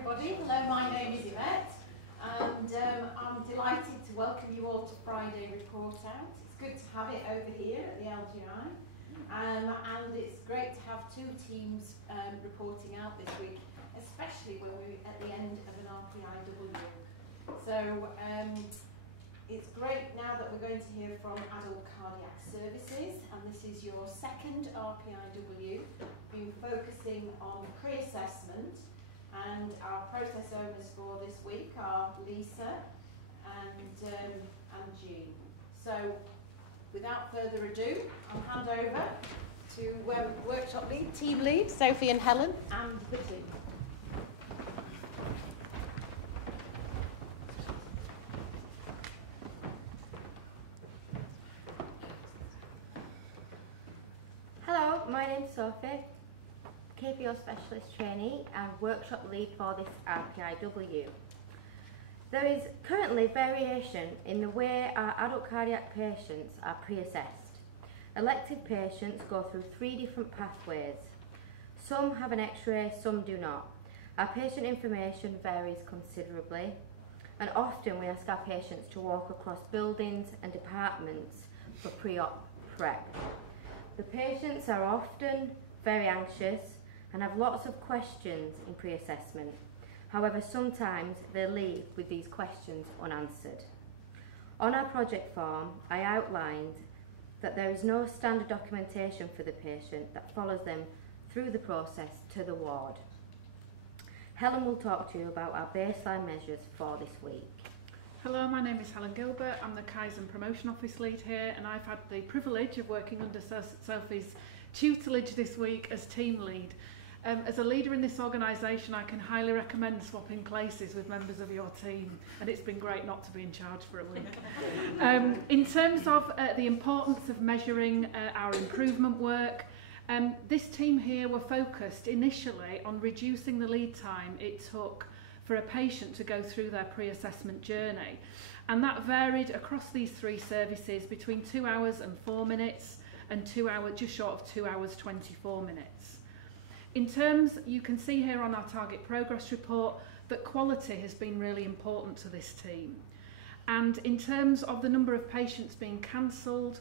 everybody. Hello, my name is Yvette, and I'm delighted to welcome you all to Friday Report Out. It's good to have it over here at the LGI, and it's great to have two teams reporting out this week, especially when we're at the end of an RPIW. So it's great now that we're going to hear from Adult Cardiac Services, and this is your second RPIW, been focusing on pre-assessment, and our process owners for this week are Lisa and Jean. So without further ado, I'll hand over to workshop lead, team lead, Sophie and Helen, and the team. Hello, my name's Sophie, KPO Specialist Trainee and Workshop Lead for this RPIW. There is currently variation in the way our adult cardiac patients are pre-assessed. Elective patients go through 3 different pathways. Some have an X-ray, some do not. Our patient information varies considerably, and often we ask our patients to walk across buildings and departments for pre-op prep. The patients are often very anxious and have lots of questions in pre-assessment. However, sometimes they leave with these questions unanswered. On our project form, I outlined that there is no standard documentation for the patient that follows them through the process to the ward. Helen will talk to you about our baseline measures for this week. Hello, my name is Helen Gilbert. I'm the Kaizen Promotion Office Lead here, and I've had the privilege of working under Sophie's tutelage this week as team lead. As a leader in this organisation, I can highly recommend swapping places with members of your team, and it's been great not to be in charge for a week. In terms of the importance of measuring our improvement work, this team here were focused initially on reducing the lead time it took for a patient to go through their pre-assessment journey, and that varied across these 3 services between 2 hours and 4 minutes and 2 hours, just short of 2 hours 24 minutes. In terms, you can see here on our target progress report that quality has been really important to this team, and in terms of the number of patients being cancelled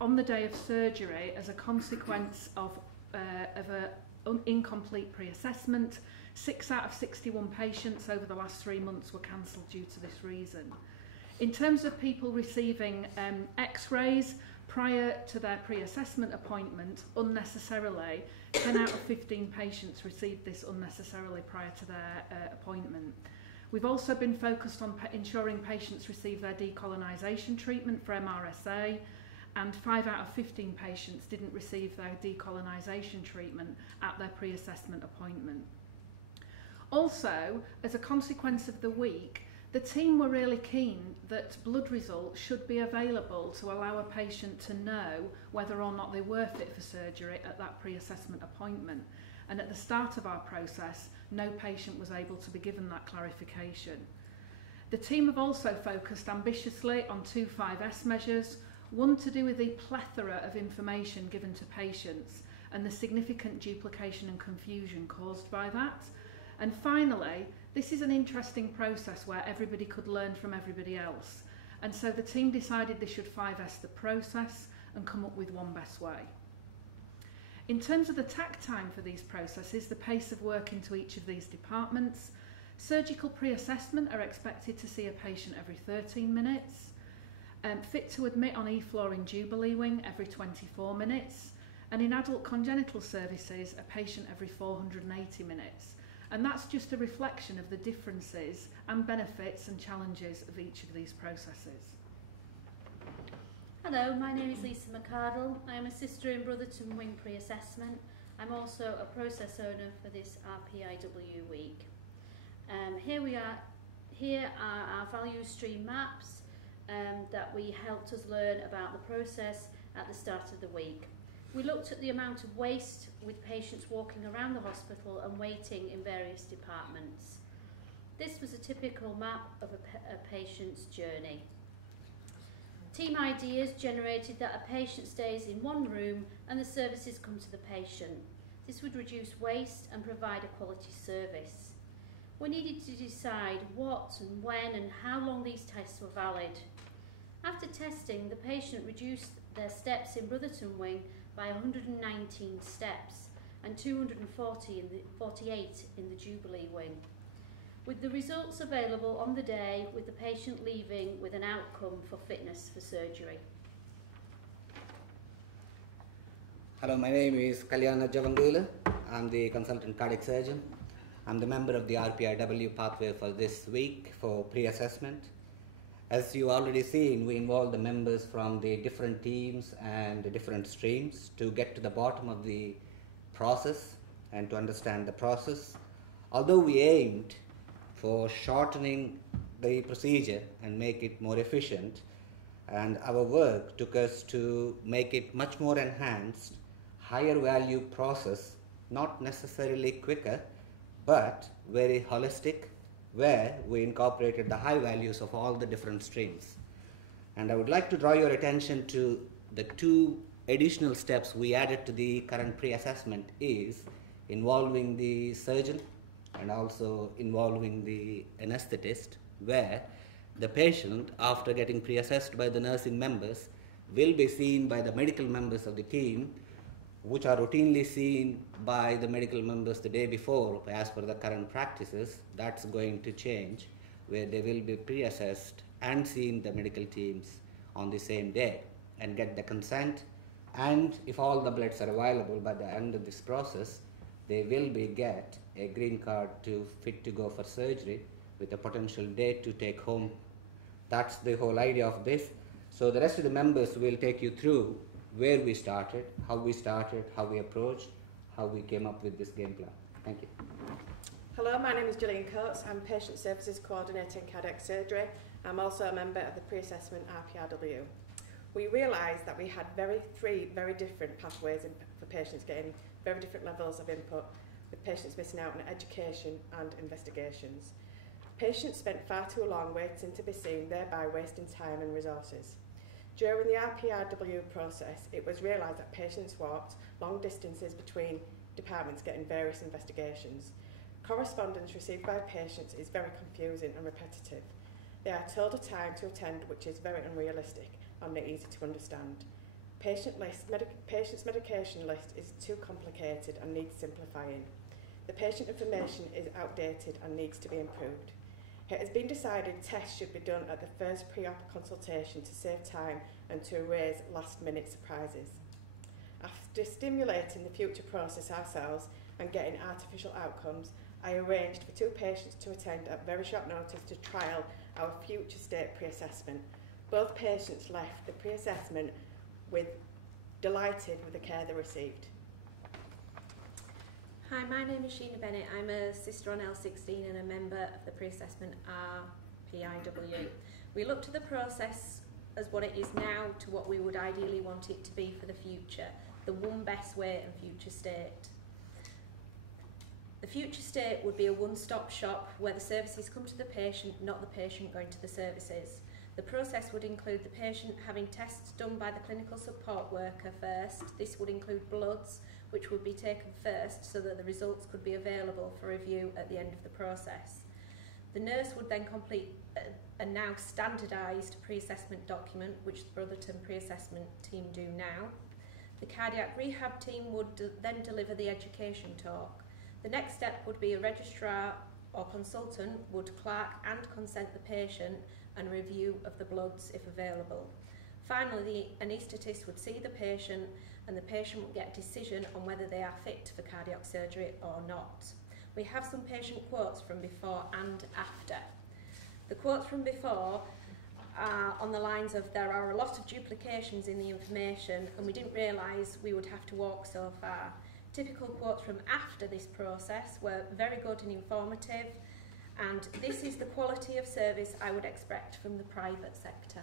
on the day of surgery as a consequence of an incomplete pre-assessment, 6 out of 61 patients over the last 3 months were cancelled due to this reason. In terms of people receiving X-rays prior to their pre-assessment appointment unnecessarily, 10 out of 15 patients received this unnecessarily prior to their appointment. We've also been focused on ensuring patients receive their decolonisation treatment for MRSA, and 5 out of 15 patients didn't receive their decolonisation treatment at their pre-assessment appointment. Also, as a consequence of the week, the team were really keen that blood results should be available to allow a patient to know whether or not they were fit for surgery at that pre-assessment appointment. And at the start of our process, no patient was able to be given that clarification. The team have also focused ambitiously on 2 5S measures, one to do with the plethora of information given to patients and the significant duplication and confusion caused by that. And finally, this is an interesting process where everybody could learn from everybody else. And so the team decided they should 5S the process and come up with one best way. In terms of the tack time for these processes, the pace of work into each of these departments, surgical pre-assessment are expected to see a patient every 13 minutes, fit to admit on E-floor in Jubilee Wing every 24 minutes, and in adult congenital services, a patient every 480 minutes. And that's just a reflection of the differences and benefits and challenges of each of these processes. Hello, my name is Lisa McCardle. I am a sister in Brotherton Wing Pre-Assessment. I'm also a process owner for this RPIW week. Here are our value stream maps that we helped us learn about the process at the start of the week. We looked at the amount of waste with patients walking around the hospital and waiting in various departments. This was a typical map of a patient's journey. Team ideas generated that a patient stays in one room and the services come to the patient. This would reduce waste and provide a quality service. We needed to decide what and when and how long these tests were valid. After testing, the patient reduced their steps in Brotherton Wing by 119 steps and 248 in the Jubilee Wing, with the results available on the day, with the patient leaving with an outcome for fitness for surgery. Hello, my name is Kalyana Javangula. I'm the consultant cardiac surgeon. I'm the member of the RPIW pathway for this week for pre-assessment. As you already seen, we involve the members from the different teams and the different streams to get to the bottom of the process and to understand the process. Although we aimed for shortening the procedure and make it more efficient, and our work took us to make it much more enhanced, higher value process, not necessarily quicker, but very holistic, where we incorporated the high values of all the different streams. And I would like to draw your attention to the 2 additional steps we added to the current pre-assessment is involving the surgeon and also involving the anesthetist, where the patient, after getting pre-assessed by the nursing members, will be seen by the medical members of the team, which are routinely seen by the medical members the day before as per the current practices. That's going to change, where they will be pre-assessed and seen the medical teams on the same day and get the consent, and if all the bloods are available by the end of this process, they will get a green card to fit to go for surgery with a potential date to take home. That's the whole idea of this. So the rest of the members will take you through where we started, how we approached, how we came up with this game plan. Thank you. Hello, my name is Gillian Coates. I'm Patient Services Coordinator in Cardiac Surgery. I'm also a member of the Pre-Assessment RPRW. We realised that we had 3 very different pathways for patients getting very different levels of input, with patients missing out on education and investigations. Patients spent far too long waiting to be seen, thereby wasting time and resources. During the RPRW process, it was realised that patients walked long distances between departments getting various investigations. Correspondence received by patients is very confusing and repetitive. They are told a time to attend which is very unrealistic and not easy to understand. Patient's medication list is too complicated and needs simplifying. The patient information is outdated and needs to be improved. It has been decided tests should be done at the first pre-op consultation to save time and to erase last-minute surprises. After stimulating the future process ourselves and getting artificial outcomes, I arranged for 2 patients to attend at very short notice to trial our future state pre-assessment. Both patients left the pre-assessment delighted with the care they received. Hi, my name is Sheena Bennett. I'm a sister on L16 and a member of the pre-assessment RPIW. We looked at the process as what it is now to what we would ideally want it to be for the future, the one best way and future state. The future state would be a one-stop shop where the services come to the patient, not the patient going to the services. The process would include the patient having tests done by the clinical support worker first. This would include bloods, which would be taken first so that the results could be available for review at the end of the process. The nurse would then complete a now standardised pre-assessment document, which the Brotherton pre-assessment team do now. The cardiac rehab team would then deliver the education talk. The next step would be a registrar or consultant would clerk and consent the patient and review of the bloods if available. Finally, the anaesthetist would see the patient and the patient would get a decision on whether they are fit for cardiac surgery or not. We have some patient quotes from before and after. The quotes from before are on the lines of, there are a lot of duplications in the information and we didn't realise we would have to walk so far. Typical quotes from after this process were very good and informative, and this is the quality of service I would expect from the private sector.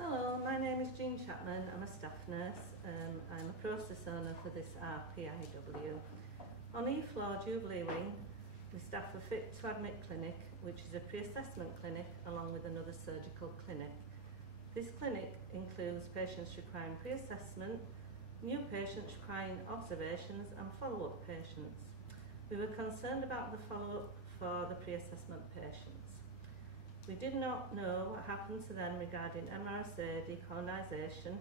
Hello, my name is Jean Chapman. I'm a staff nurse. I'm a process owner for this RPIW. On E-Floor Jubilee Wing, we staff a Fit to Admit clinic, which is a pre-assessment clinic along with another surgical clinic. This clinic includes patients requiring pre-assessment, new patients requiring observations and follow-up patients. We were concerned about the follow-up for the pre-assessment patients. We did not know what happened to them regarding MRSA decolonisation,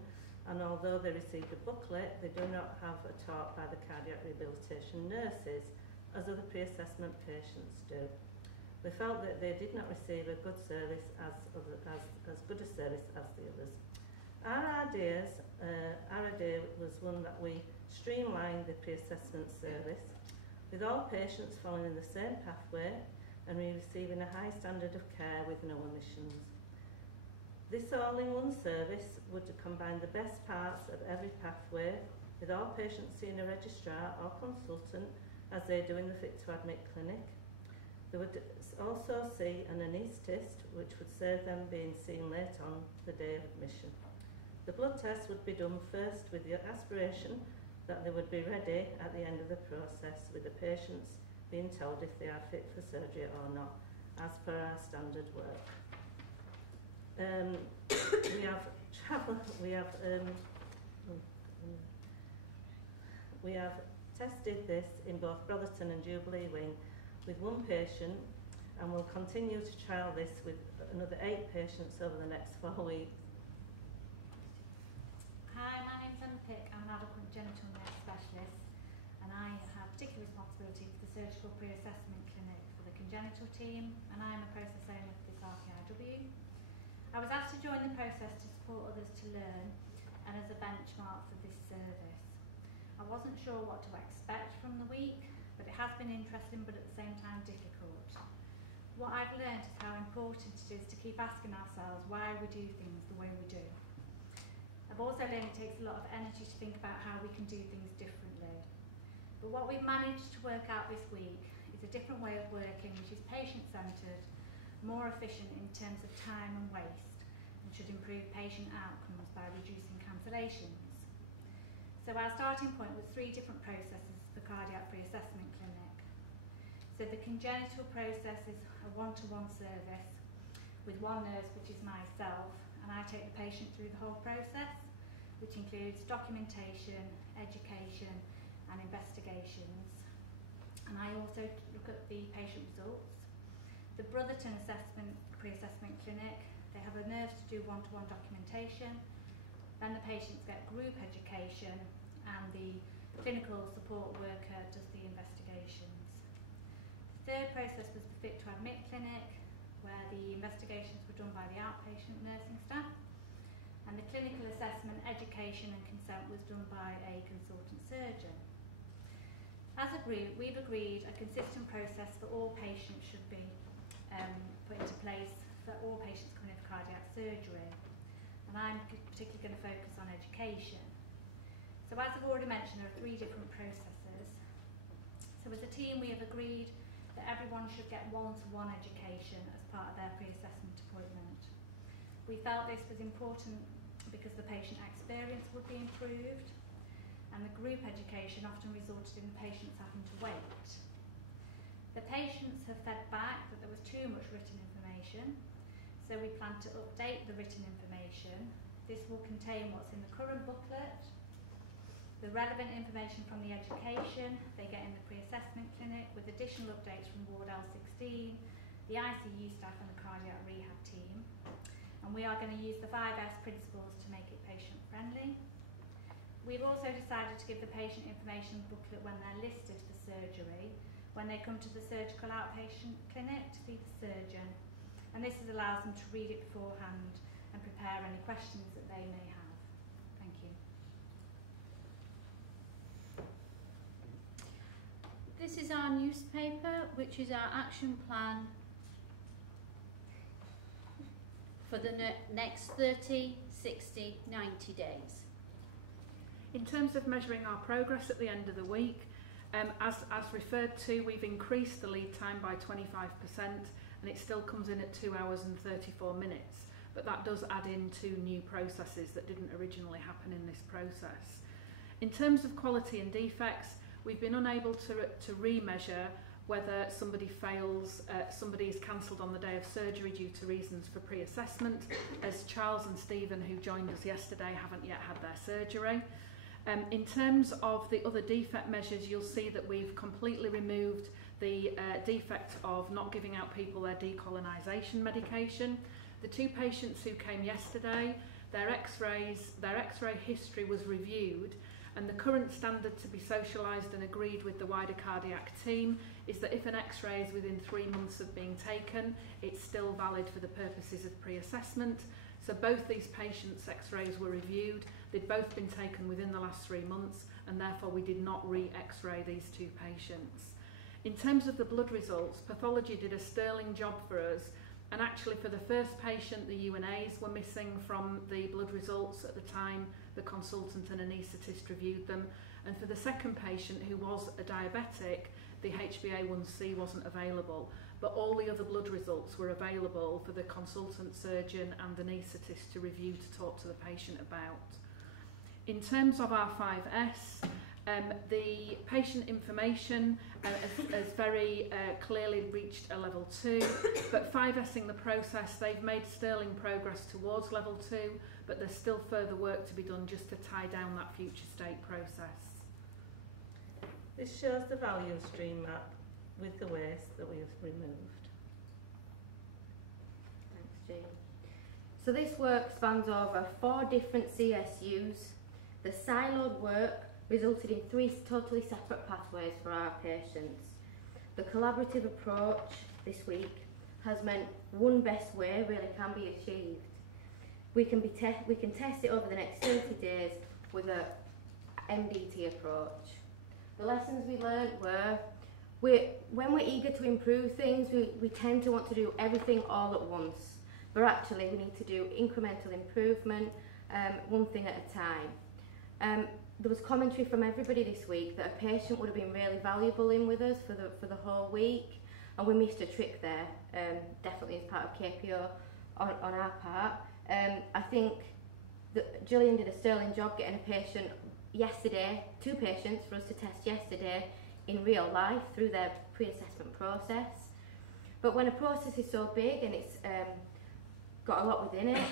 and although they received a booklet, they do not have a talk by the cardiac rehabilitation nurses, as other pre-assessment patients do. We felt that they did not receive a good service as good a service as the others. Our idea was one that we streamlined the pre-assessment service, with all patients following the same pathway and receiving a high standard of care with no omissions. This all-in-one service would combine the best parts of every pathway, with all patients seeing a registrar or consultant as they do in the Fit to Admit clinic. They would also see an anaesthetist, which would save them being seen late on the day of admission. The blood test would be done first with the aspiration that they would be ready at the end of the process, with the patients being told if they are fit for surgery or not, as per our standard work. We have tested this in both Brotherton and Jubilee Wing with one patient, and we'll continue to trial this with another 8 patients over the next 4 weeks. Hi, my name's Emma Pick. I'm an adult genital nurse specialist, and I have particular responsibility for the surgical pre-assessment clinic for the congenital team, and I'm a process owner for this RPIW. I was asked to join the process to support others to learn and as a benchmark for this service. I wasn't sure what to expect from the week, but it has been interesting but at the same time difficult. What I've learned is how important it is to keep asking ourselves why we do things the way we do. I've also learned it takes a lot of energy to think about how we can do things differently. But what we've managed to work out this week is a different way of working which is patient-centred, more efficient in terms of time and waste, and should improve patient outcomes by reducing cancellations. So our starting point was 3 different processes for cardiac pre-assessment clinic. So the congenital process is a one-to-one service with one nurse, which is myself, and I take the patient through the whole process, which includes documentation, education and investigations. And I also look at the patient results. The Brotherton pre-assessment clinic, they have a nurse to do one-to-one documentation, then the patients get group education and the clinical support worker does the investigations. The third process was the Fit to Admit clinic, where the investigations were done by the outpatient nursing staff, and the clinical assessment, education and consent was done by a consultant surgeon. As a group, we've agreed a consistent process for all patients should be put into place for all patients coming in for cardiac surgery, and I'm particularly going to focus on education. So as I've already mentioned, there are 3 different processes. So as a team we have agreed that everyone should get one-to-one education as part of their pre-assessment appointment. We felt this was important because the patient experience would be improved, and the group education often resulted in the patients having to wait. The patients have fed back that there was too much written information, so we plan to update the written information. This will contain what's in the current booklet, the relevant information from the education they get in the pre-assessment clinic, with additional updates from Ward L16, the ICU staff and the cardiac rehab team. And we are going to use the 5S principles to make it patient friendly. We've also decided to give the patient information booklet when they're listed for surgery, when they come to the surgical outpatient clinic to see the surgeon, and this allows them to read it beforehand and prepare any questions that they may have. Thank you. This is our newspaper, which is our action plan for the next 30, 60, 90 days. In terms of measuring our progress at the end of the week, as referred to, we've increased the lead time by 25%, and it still comes in at 2 hours and 34 minutes. But that does add in 2 new processes that didn't originally happen in this process. In terms of quality and defects, we've been unable to re-measure whether somebody fails, somebody is cancelled on the day of surgery due to reasons for pre-assessment, as Charles and Stephen, who joined us yesterday, haven't yet had their surgery. In terms of the other defect measures, you'll see that we've completely removed the defect of not giving out people their decolonisation medication. The 2 patients who came yesterday, their X-ray history was reviewed, and the current standard to be socialised and agreed with the wider cardiac team is that if an X-ray is within 3 months of being taken, it's still valid for the purposes of pre-assessment. So both these patients' X-rays were reviewed, they'd both been taken within the last 3 months, and therefore we did not re-X-ray these 2 patients. In terms of the blood results, pathology did a sterling job for us, and actually for the first patient the UNAs were missing from the blood results at the time the consultant and anaesthetist reviewed them, and for the second patient, who was a diabetic, the HbA1c wasn't available, but all the other blood results were available for the consultant, surgeon and anaesthetist to review, to talk to the patient about. In terms of our 5S, the patient information has very clearly reached a level 2, but 5Sing the process, they've made sterling progress towards level 2, but there's still further work to be done just to tie down that future state process. This shows the value stream map with the waste that we have removed. Thanks, Jane. So this work spans over 4 different CSUs. The siloed work resulted in 3 totally separate pathways for our patients. The collaborative approach this week has meant one best way really can be achieved. We can test it over the next 30 days with a MDT approach. The lessons we learned were, when we're eager to improve things, we tend to want to do everything all at once. But actually we need to do incremental improvement, one thing at a time. There was commentary from everybody this week that a patient would have been really valuable in with us for the whole week, and we missed a trick there, definitely as part of KPO on our part. I think that Gillian did a sterling job getting a patient yesterday, 2 patients for us to test yesterday in real life through their pre-assessment process. But when a process is so big and it's got a lot within it,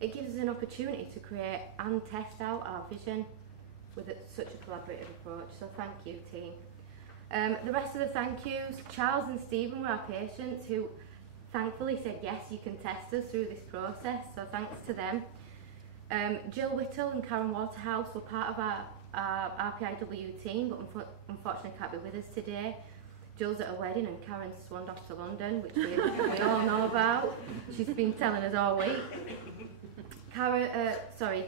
it gives us an opportunity to create and test out our vision with such a collaborative approach. So thank you, team. The rest of the thank yous, Charles and Stephen were our patients who thankfully said yes, you can test us through this process, so thanks to them. Jill Whittle and Karen Waterhouse were part of our RPIW team, but unfortunately can't be with us today. Jill's at a wedding and Karen's swanned off to London, which we all know about. She's been telling us all week.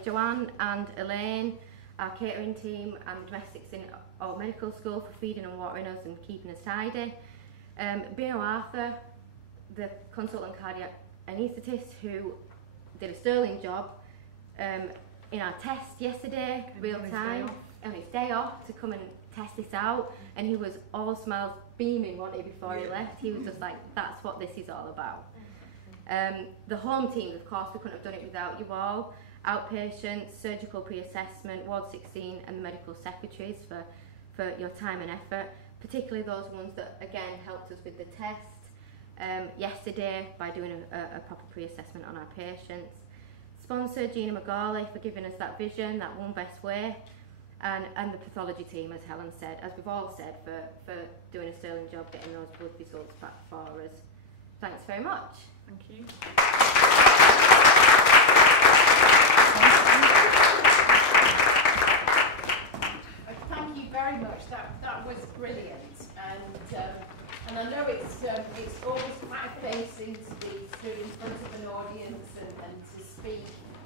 Joanne and Elaine, our catering team and domestics in our medical school for feeding and watering us and keeping us tidy. Bino Arthur, the consultant cardiac anaesthetist who did a sterling job in our test yesterday, real time, on his day off to come and test this out, and he was all smiles beaming, wasn't he, before he left. He was just like, that's what this is all about. The home team, of course, we couldn't have done it without you all. Outpatients, surgical pre-assessment, Ward 16 and the medical secretaries for your time and effort, particularly those ones that again helped us with the test yesterday by doing a proper pre-assessment on our patients. Sponsor Gina McGawley for giving us that vision, that one best way, and the pathology team, as Helen said, as we've all said, for doing a sterling job getting those blood results back for us. Thanks very much. Thank you. Thank you very much. That was brilliant, and I know it's always quite a facing to be stood in front of an audience and to speak,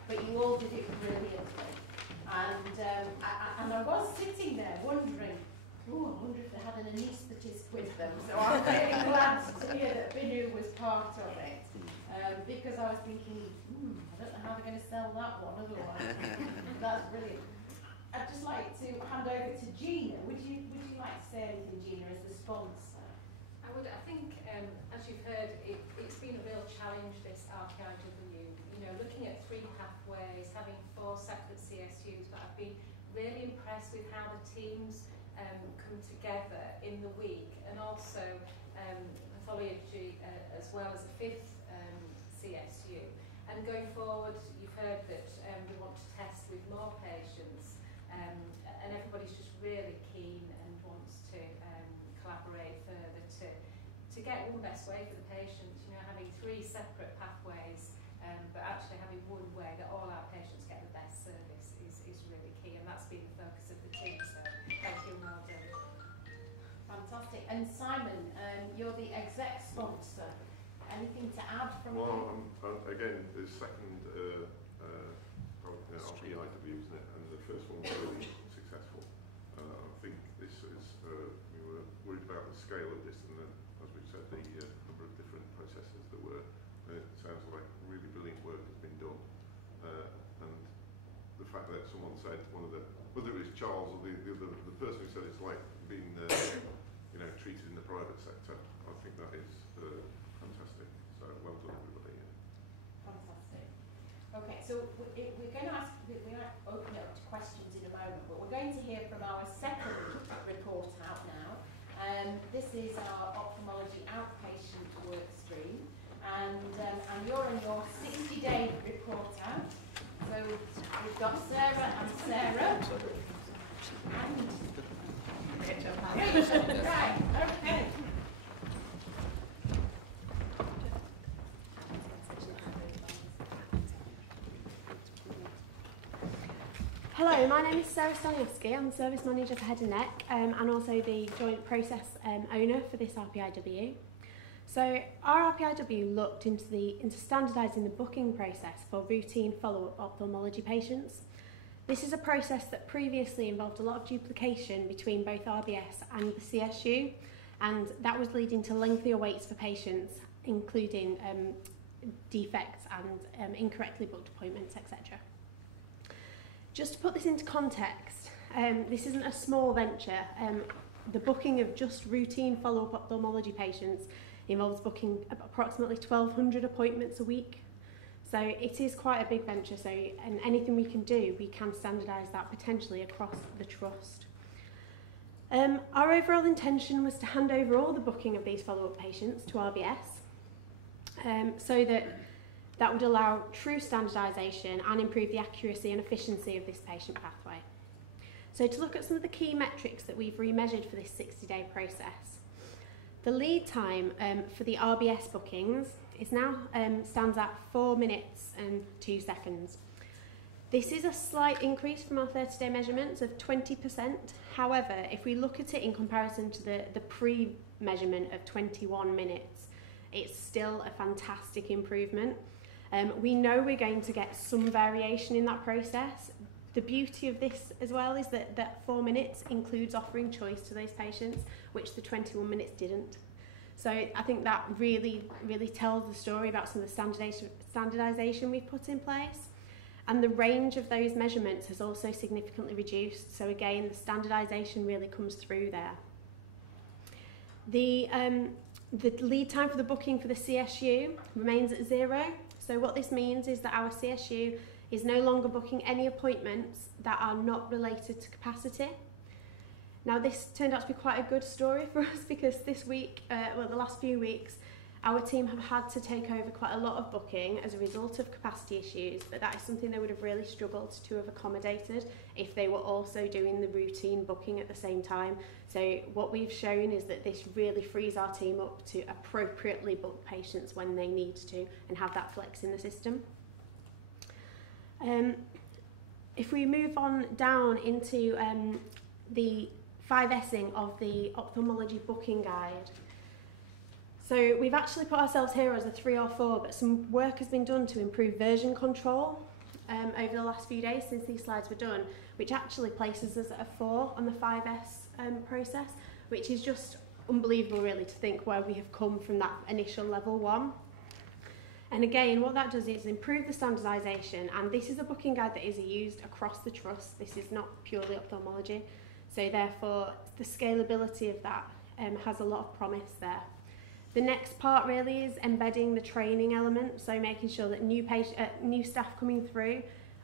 but you all did it brilliantly. And I was sitting there wondering, I wonder if they had an anaesthetist with them. So I'm really glad to hear that Binu was part of it, because I was thinking, I don't know how they're going to sell that one otherwise. That's brilliant. I'd just like to hand over to Gina. Would you like to say anything, Gina, as the sponsor? I would. I think, as you've heard, it's been a real challenge, this RPIW. You know, looking at 3 pathways, having 4 separate CSUs, but I've been really impressed with how the teams come together in the week, and also pathology as well as a 5th CSU. And going forward, you've heard that we want to test with more patients and everybody's just really keen and wants to collaborate further to get one best way for the patient. You know, having 3 separate pathways, but actually having one way that all our patients get the best service is really key, and that's been the focus of the team. So thank you, and well done. Fantastic. And Simon, you're the exec sponsor. Anything to add from you? Well, again, the second RPIW, isn't it? And the first one was really successful. I think this is, we were worried about the scale of this, and as we've said, the number of different processes that were. It sounds like really brilliant work has been done, and the fact that someone said, whether it was Charles or the person who said it's like being treated in the private sector, I think that is fantastic. So well done, everybody. Fantastic. Okay, so we're going to open it up to questions in a moment, but we're going to hear from our second report out now. This is our ophthalmology outpatient work stream, and you're in your 60-day report out. So we've got Sarah and Sarah. Right, okay. Hello, my name is Sarah Staniowski. I'm the Service Manager for Head and Neck and also the Joint Process Owner for this RPIW. So our RPIW looked into standardising the booking process for routine follow-up ophthalmology patients. This is a process that previously involved a lot of duplication between both RBS and the CSU, and that was leading to lengthier waits for patients, including defects and incorrectly booked appointments, etc. Just to put this into context, this isn't a small venture. The booking of just routine follow-up ophthalmology patients involves booking approximately 1,200 appointments a week. So it is quite a big venture, and anything we can do, we can standardise that potentially across the trust. Our overall intention was to hand over all the booking of these follow-up patients to RBS, so that would allow true standardisation and improve the accuracy and efficiency of this patient pathway. So to look at some of the key metrics that we've remeasured for this 60-day process, the lead time for the RBS bookings is now stands at 4 minutes and 2 seconds. This is a slight increase from our 30-day measurements of 20%. However, if we look at it in comparison to the pre-measurement of 21 minutes, it's still a fantastic improvement. We know we're going to get some variation in that process. The beauty of this as well is that 4 minutes includes offering choice to those patients, which the 21 minutes didn't. So I think that really tells the story about some of the standardisation we've put in place. And the range of those measurements has also significantly reduced. So again, the standardisation really comes through there. The lead time for the booking for the CSU remains at 0. So what this means is that our CSU is no longer booking any appointments that are not related to capacity. Now this turned out to be quite a good story for us because this week, the last few weeks, our team have had to take over quite a lot of booking as a result of capacity issues, but that is something they would have really struggled to have accommodated if they were also doing the routine booking at the same time. So what we've shown is that this really frees our team up to appropriately book patients when they need to and have that flex in the system. If we move on down into the 5S'ing of the ophthalmology booking guide. So we've actually put ourselves here as a 3 or 4, but some work has been done to improve version control over the last few days since these slides were done, which actually places us at a 4 on the 5S process, which is just unbelievable really to think where we have come from that initial level 1. And again, what that does is improve the standardisation, and this is a booking guide that is used across the trust. This is not purely ophthalmology. So therefore, the scalability of that has a lot of promise there. The next part really is embedding the training element, so making sure that new staff coming through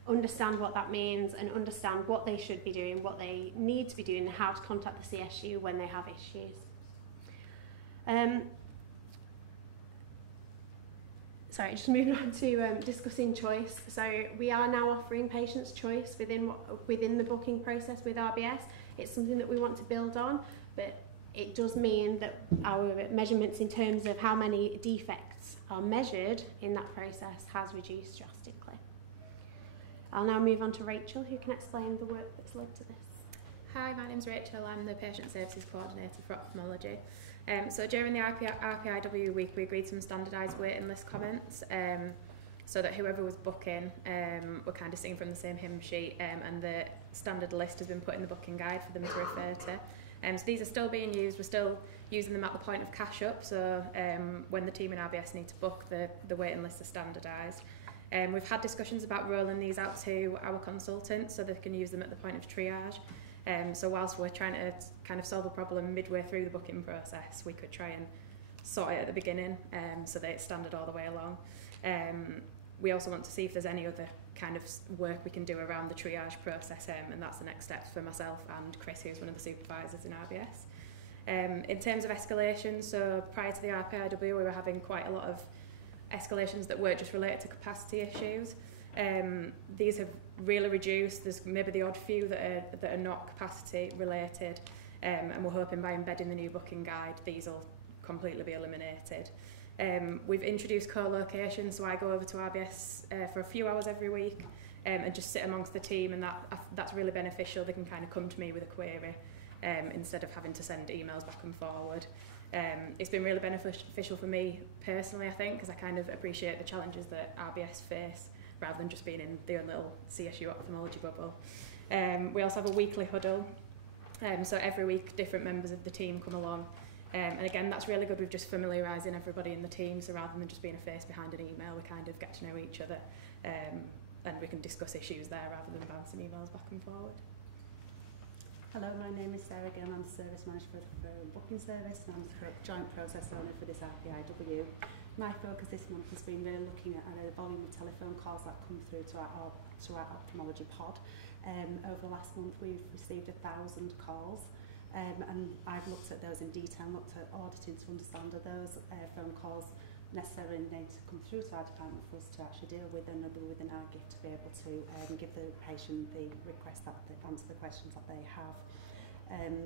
understand what that means and understand what they should be doing, what they need to be doing, and how to contact the CSU when they have issues. Just moving on to discussing choice. So we are now offering patients choice within the booking process with RBS. It's something that we want to build on, but it does mean that our measurements in terms of how many defects are measured in that process has reduced drastically. I'll now move on to Rachel, who can explain the work that's led to this. Hi, my name's Rachel. I'm the Patient Services Coordinator for Ophthalmology. So during the RPIW week, we agreed some standardised waiting list comments so that whoever was booking were kind of singing from the same hymn sheet, and the standard list has been put in the booking guide for them to refer to. So these are still being used. We're still using them at the point of cash up, so when the team in RBS need to book, the waiting lists are standardised. We've had discussions about rolling these out to our consultants so they can use them at the point of triage. So whilst we're trying to kind of solve a problem midway through the booking process, we could try and sort it at the beginning so that it's standard all the way along. We also want to see if there's any other kind of work we can do around the triage process, and that's the next steps for myself and Chris, who's one of the supervisors in RBS. In terms of escalation, so prior to the RPIW, we were having quite a lot of escalations that weren't just related to capacity issues. These have really reduced. There's maybe the odd few that are not capacity related, and we're hoping by embedding the new booking guide these will completely be eliminated. We've introduced co-location, so I go over to RBS for a few hours every week and just sit amongst the team, and that's really beneficial. They can kind of come to me with a query instead of having to send emails back and forward. It's been really beneficial for me personally, I think, because I kind of appreciate the challenges that RBS face rather than just being in their own little CSU ophthalmology bubble. We also have a weekly huddle, so every week different members of the team come along, and again that's really good with just familiarising everybody in the team, so rather than just being a face behind an email, we kind of get to know each other, and we can discuss issues there rather than bouncing emails back and forward. Hello, my name is Sarah Gill. I'm the Service Manager for the Booking Service, and I'm the Joint Process Owner for this RPIW. My focus this month has been really looking at the volume of telephone calls that come through to our ophthalmology pod. Over the last month we've received 1,000 calls, and I've looked at those in detail, looked at auditing to understand are those phone calls necessarily need to come through to our department for us to actually deal with, and within our gift to be able to give the patient the request that they answer the questions that they have.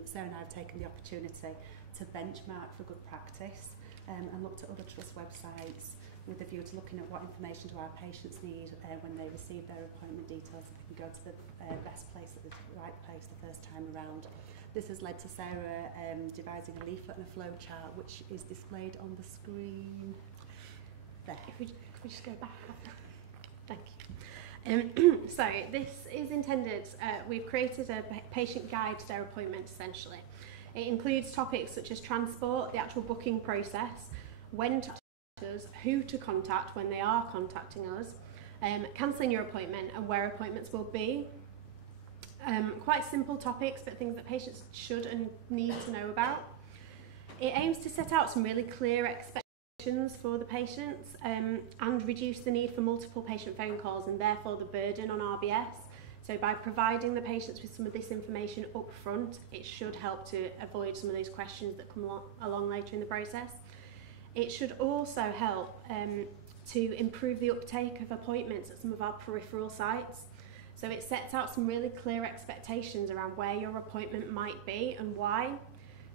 Sarah and I have taken the opportunity to benchmark for good practice and looked at other trust websites with a view to looking at what information do our patients need when they receive their appointment details, so they can go to the best place at the right place the first time around. This has led to Sarah devising a leaflet and a flow chart which is displayed on the screen there. If we just go back. Thank you. So this is intended, we've created a patient guide to their appointment essentially. It includes topics such as transport, the actual booking process, when to contact us, who to contact when they are contacting us, cancelling your appointment and where appointments will be. Quite simple topics, but things that patients should and need to know about. It aims to set out some really clear expectations for the patients and reduce the need for multiple patient phone calls and therefore the burden on RBS. So by providing the patients with some of this information up front, it should help to avoid some of those questions that come along later in the process. It should also help to improve the uptake of appointments at some of our peripheral sites. So it sets out some really clear expectations around where your appointment might be and why.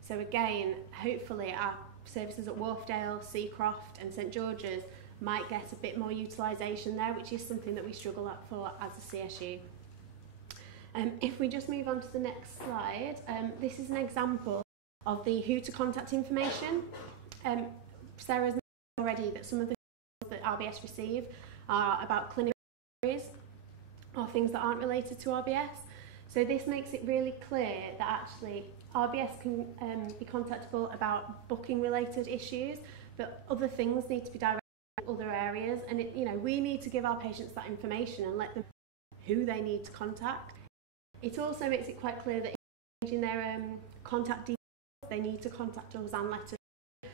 So again, hopefully our services at Wharfdale, Seacroft and St George's might get a bit more utilisation there, which is something that we struggle for as a CSU. If we just move on to the next slide, this is an example of the who to contact information. Sarah's mentioned already that some of the calls that RBS receive are about clinical queries or things that aren't related to RBS. So this makes it really clear that actually RBS can be contactable about booking related issues, but other things need to be directed to other areas, and we need to give our patients that information and let them know who they need to contact. It also makes it quite clear that in their contact details, they need to contact us and let us know.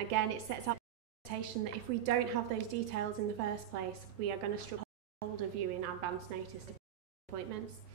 Again, it sets out the expectation that if we don't have those details in the first place, we are going to struggle to hold a viewing advance notice appointments.